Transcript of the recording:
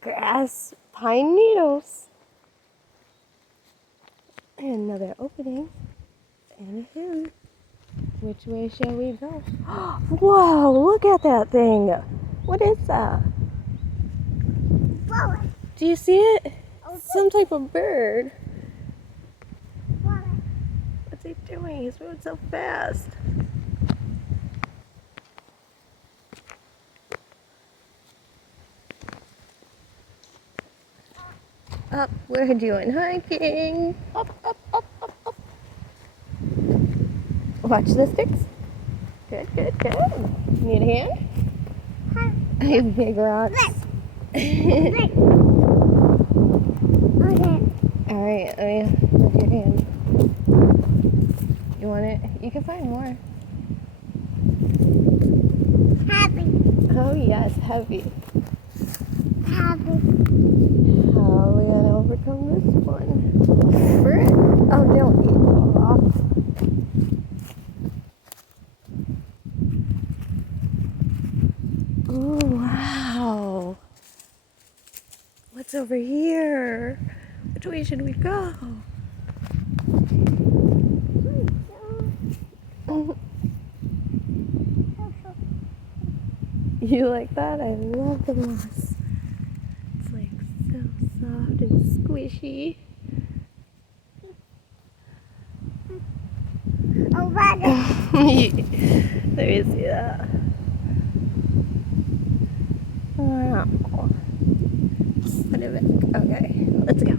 Grass, pine needles. And another opening. And a hill. Which way shall we go? Whoa, look at that thing. What is that? Flower. Do you see it? Some type of bird. Flower. What's he doing? He's moving so fast. Up, we're doing hiking. Up, up, up, up, up. Watch the sticks. Good, good, good. Need a hand? Huh? I have big rocks. Okay. Alright, let me hold your hand. You want it? You can find more. Happy. Oh yes, heavy. Happy. How are we gonna overcome this one? Britt? Oh, don't eat fall off. Ooh, wow. What's over here? Which way should we go? You like that? I love the moss. It's like so soft and squishy. Oh, rabbit. Let me see that. Wow. Put it back. Okay, let's go.